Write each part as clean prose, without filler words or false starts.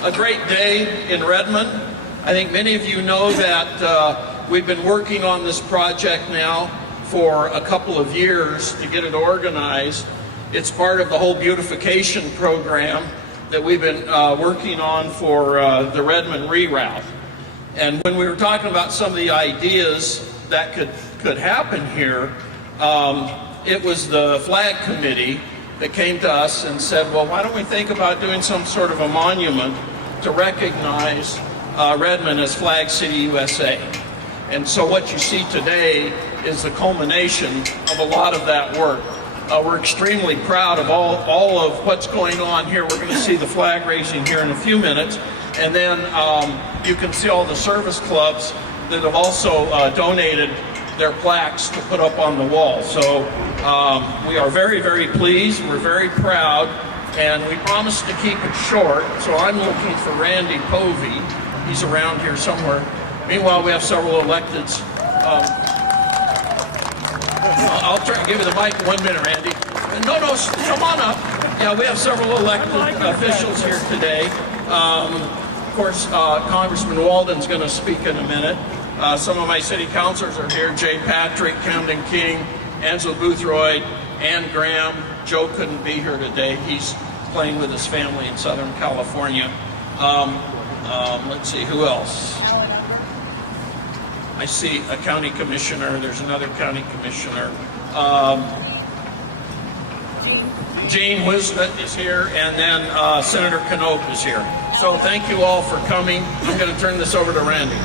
A great day in Redmond. I think many of you know that we've been working on this project now for a couple of years to get it organized. It's part of the whole beautification program that we've been working on for the Redmond reroute. And when we were talking about some of the ideas that could happen here, it was the flag committee that came to us and said, well, why don't we think about doing some sort of a monument to recognize Redmond as Flag City, USA. And so what you see today is the culmination of a lot of that work. We're extremely proud of all of what's going on here. We're going to see the flag raising here in a few minutes. And then you can see all the service clubs that have also donated their plaques to put up on the wall. So we are very, very pleased. We're very proud. And we promised to keep it short. So I'm looking for Randy Povey. He's around here somewhere. Meanwhile, we have several electeds. I'll try to give you the mic in 1 minute, Randy. No, come on up. Yeah, we have several elected officials here today. Of course, Congressman Walden's going to speak in a minute. Some of my city councilors are here. Jay Patrick, Camden King, Angela Boothroyd, Ann Graham. Joe couldn't be here today. He's playing with his family in Southern California. Let's see, who else? I see a county commissioner. There's another county commissioner. Gene Wisnett is here, and then Senator Knope is here. So thank you all for coming. I'm going to turn this over to Randy.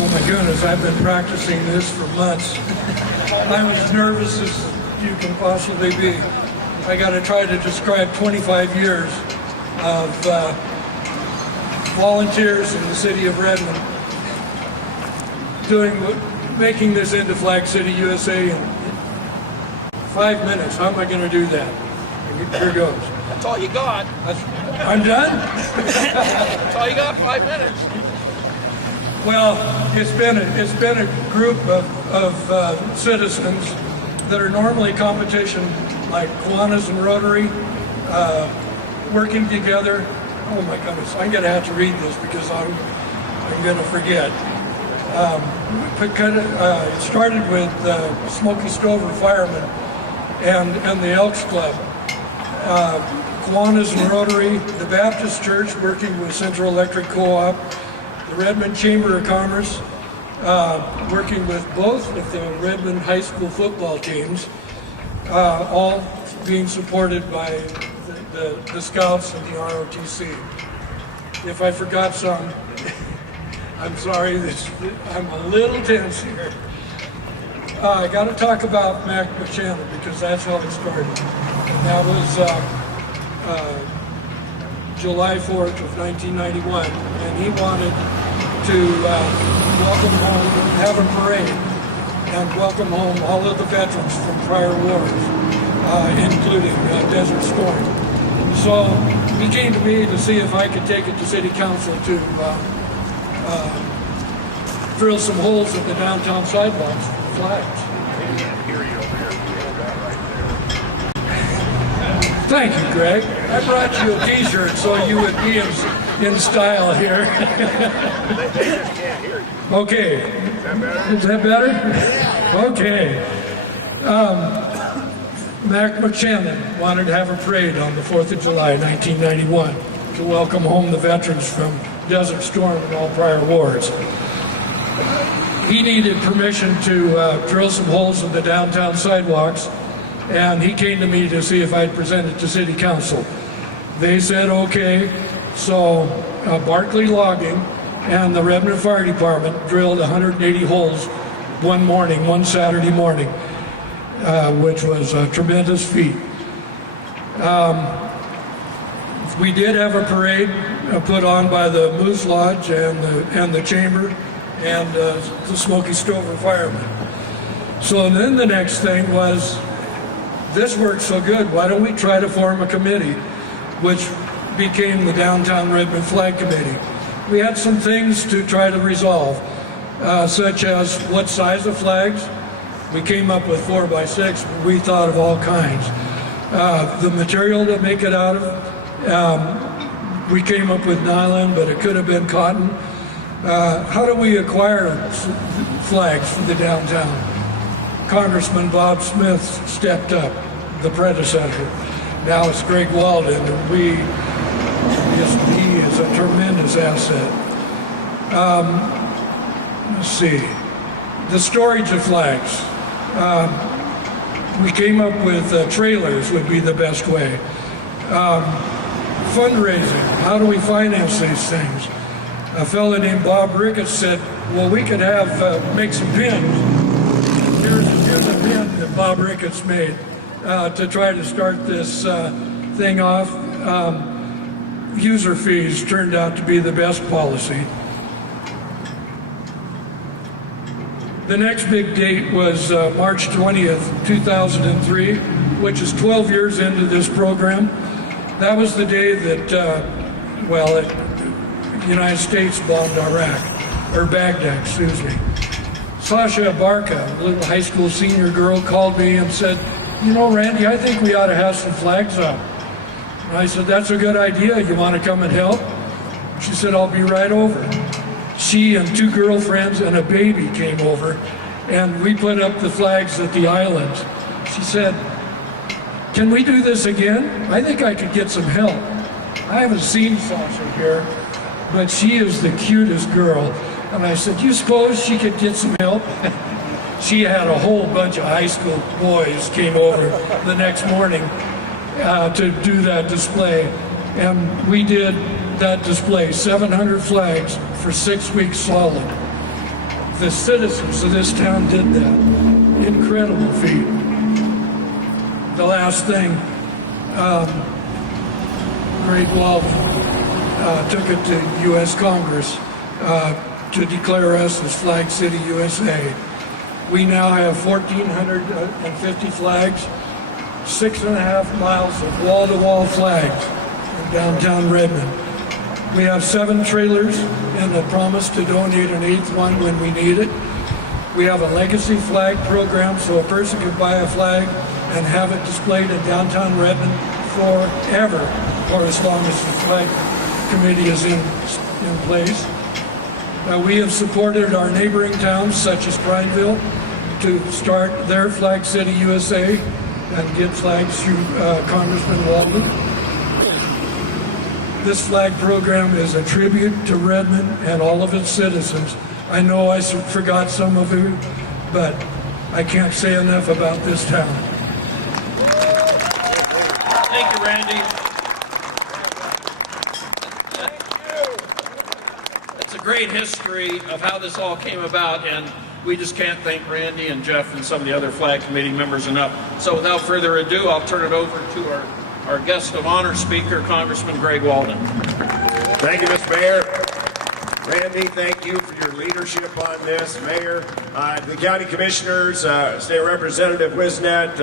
Oh my goodness, I've been practicing this for months. I'm as nervous as you can possibly be. I got to try to describe 25 years of volunteers in the city of Redmond making this into Flag City, USA in 5 minutes. How am I going to do that? Here goes. That's all you got. I'm done? That's all you got, 5 minutes. Well, it's been a group of citizens that are normally competition, like Kiwanis and Rotary, working together. Oh my goodness, I'm going to have to read this because I'm going to forget. It started with Smoky Stover Firemen and the Elks Club. Kiwanis and Rotary, the Baptist Church working with Central Electric Co-op, the Redmond Chamber of Commerce, working with both of the Redmond high school football teams, all being supported by the Scouts and the ROTC. If I forgot some, I'm sorry, I'm a little tense here. I got to talk about Mac McChannon because that's how it started. And that was July 4th of 1991, and he wanted to welcome home, have a parade, and welcome home all of the veterans from prior wars, including Desert Storm. So he came to me to see if I could take it to City Council to drill some holes in the downtown sidewalks for the flags. Thank you, Greg. I brought you a t-shirt so you would be in style here. Okay. Is that better? Okay. Mac McChannon wanted to have a parade on the 4th of July, 1991, to welcome home the veterans from Desert Storm and all prior wars. He needed permission to drill some holes in the downtown sidewalks, and he came to me to see if I'd present it to City Council. They said okay, so Barclay Logging and the Redmond Fire Department drilled 180 holes one Saturday morning, which was a tremendous feat. We did have a parade put on by the Moose Lodge and the Chamber and the Smoky Stover Firemen. So then the next thing was, this worked so good, why don't we try to form a committee, which became the Downtown Redmond Flag Committee. We had some things to try to resolve, such as what size of flags. We came up with 4x6. We thought of all kinds. The material to make it out of, we came up with nylon, but it could have been cotton. How do we acquire flags for the downtown? Congressman Bob Smith stepped up, the predecessor. Now it's Greg Walden, and he is a tremendous asset. Let's see, the storage of flags. We came up with trailers would be the best way. Fundraising, how do we finance these things? A fellow named Bob Ricketts said, well, we could make some pins. Here's a pin that Bob Ricketts made to try to start this thing off. User fees turned out to be the best policy. The next big date was March 20th, 2003, which is 12 years into this program. That was the day that, the United States bombed Iraq, or Baghdad, excuse me. Sasha Barka, a little high school senior girl, called me and said, you know, Randy, I think we ought to have some flags up. And I said, that's a good idea. You want to come and help? She said, I'll be right over. She and two girlfriends and a baby came over, and we put up the flags at the islands. She said, can we do this again? I think I could get some help. I haven't seen Sasha here, but she is the cutest girl. And I said, you suppose she could get some help? She had a whole bunch of high school boys came over the next morning to do that display. And we did that display, 700 flags for 6 weeks solid. The citizens of this town did that. Incredible feat. The last thing, Greg Walden took it to U.S. Congress to declare us as Flag City, USA. We now have 1,450 flags, 6.5 miles of wall-to-wall flags in downtown Redmond. We have 7 trailers and a promise to donate an 8th one when we need it. We have a legacy flag program so a person can buy a flag and have it displayed in downtown Redmond forever, or as long as the flag committee is in place. We have supported our neighboring towns such as Prineville to start their Flag City USA and get flags through Congressman Walden. This flag program is a tribute to Redmond and all of its citizens. I know I forgot some of you, but I can't say enough about this town. Thank you, Randy. It's a great history of how this all came about, and we just can't thank Randy and Jeff and some of the other flag committee members enough. So without further ado, I'll turn it over to our guest of honor speaker, Congressman Greg Walden. Thank you, Mr. Mayor. Randy, thank you for your leadership on this. Mayor, the county commissioners, State Representative Wisnet,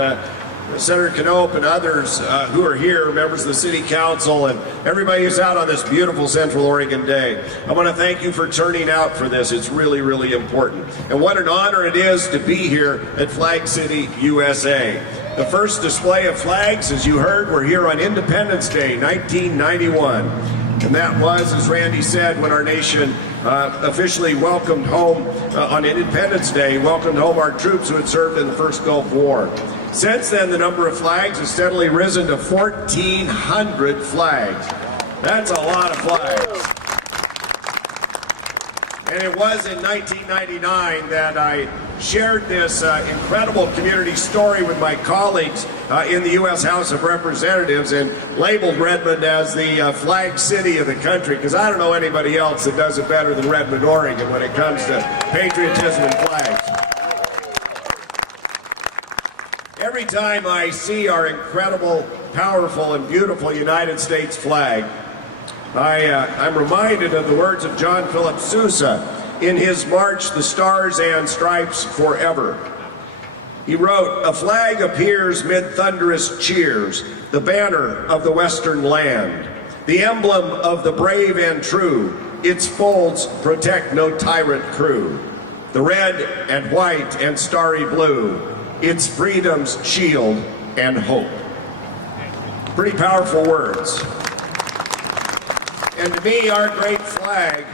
Senator Knope, and others who are here, members of the City Council, and everybody who's out on this beautiful Central Oregon day. I want to thank you for turning out for this. It's really, really important. And what an honor it is to be here at Flag City, USA. The first display of flags, as you heard, were here on Independence Day, 1991. And that was, as Randy said, when our nation officially welcomed home on Independence Day, welcomed home our troops who had served in the first Gulf War. Since then, the number of flags has steadily risen to 1,400 flags. That's a lot of flags. And it was in 1999 that I shared this incredible community story with my colleagues in the U.S. House of Representatives and labeled Redmond as the flag city of the country, because I don't know anybody else that does it better than Redmond, Oregon when it comes to patriotism and flags. Every time I see our incredible, powerful, and beautiful United States flag, I'm reminded of the words of John Philip Sousa in his March, the Stars and Stripes Forever. He wrote, "A flag appears mid thunderous cheers, the banner of the western land, the emblem of the brave and true, its folds protect no tyrant crew. The red and white and starry blue, its freedom's shield and hope." Pretty powerful words. And to me, our great flag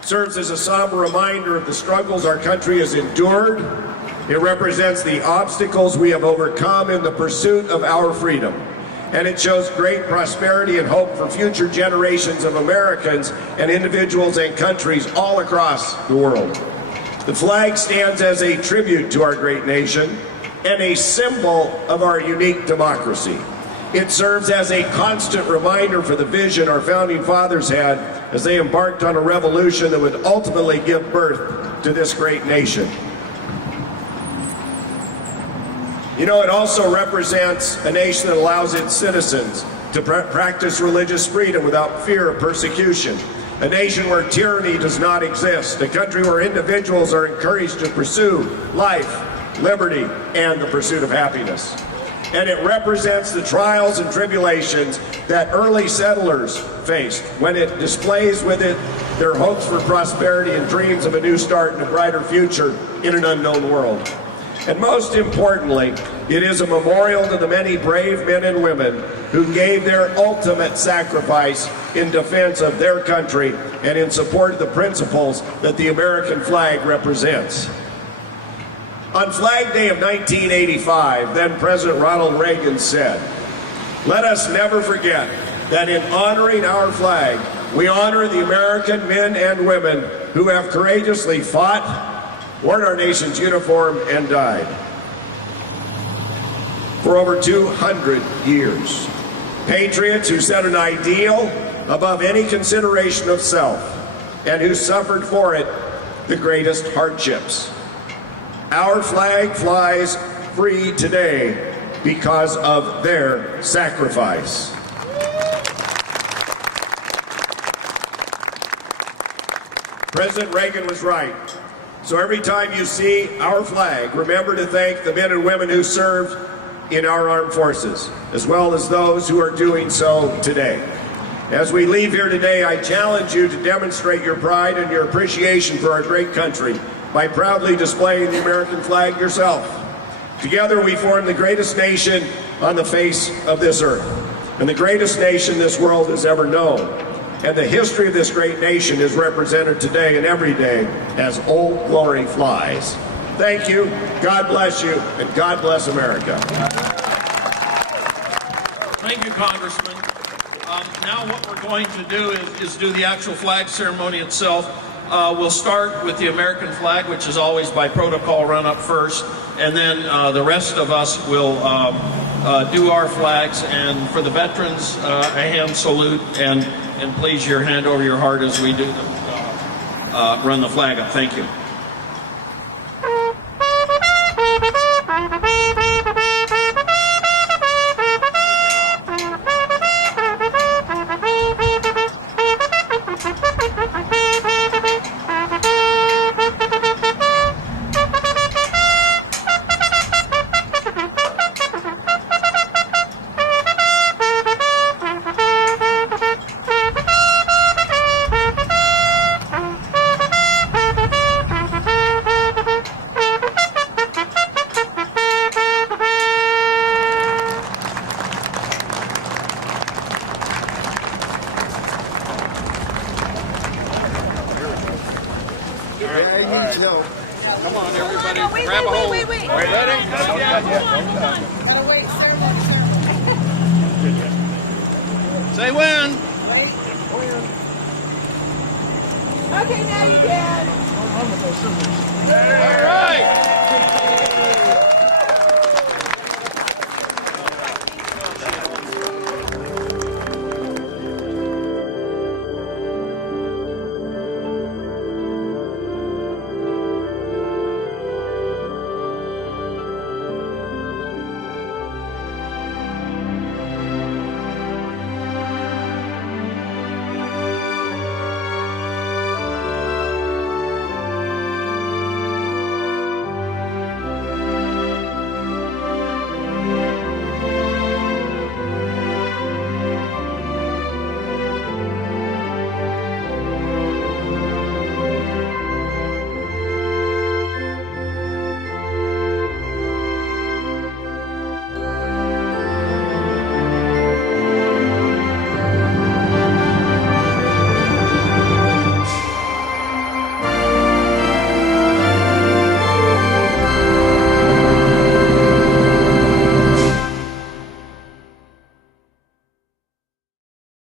serves as a somber reminder of the struggles our country has endured. It represents the obstacles we have overcome in the pursuit of our freedom. And it shows great prosperity and hope for future generations of Americans and individuals and countries all across the world. The flag stands as a tribute to our great nation and a symbol of our unique democracy. It serves as a constant reminder for the vision our founding fathers had as they embarked on a revolution that would ultimately give birth to this great nation. You know, it also represents a nation that allows its citizens to practice religious freedom without fear of persecution. A nation where tyranny does not exist. A country where individuals are encouraged to pursue life, liberty, and the pursuit of happiness. And it represents the trials and tribulations that early settlers faced when it displays with it their hopes for prosperity and dreams of a new start and a brighter future in an unknown world. And most importantly, it is a memorial to the many brave men and women who gave their ultimate sacrifice in defense of their country and in support of the principles that the American flag represents. On Flag Day of 1985, then President Ronald Reagan said, "Let us never forget that in honoring our flag, we honor the American men and women who have courageously fought, worn our nation's uniform, and died for over 200 years. Patriots who set an ideal above any consideration of self and who suffered for it the greatest hardships. Our flag flies free today because of their sacrifice." President Reagan was right. So every time you see our flag, remember to thank the men and women who served in our armed forces, as well as those who are doing so today. As we leave here today, I challenge you to demonstrate your pride and your appreciation for our great country by proudly displaying the American flag yourself. Together we form the greatest nation on the face of this earth, and the greatest nation this world has ever known. And the history of this great nation is represented today and every day as Old Glory flies. Thank you, God bless you, and God bless America. Thank you, Congressman. Now what we're going to do is do the actual flag ceremony itself. We'll start with the American flag, which is always by protocol run up first, and then the rest of us will do our flags. And for the veterans, a hand salute, and please your hand over your heart as we do run the flag up. Thank you. Come on, everybody, grab a hold. Wait. Are you ready? Say when. Okay, now you can. All right.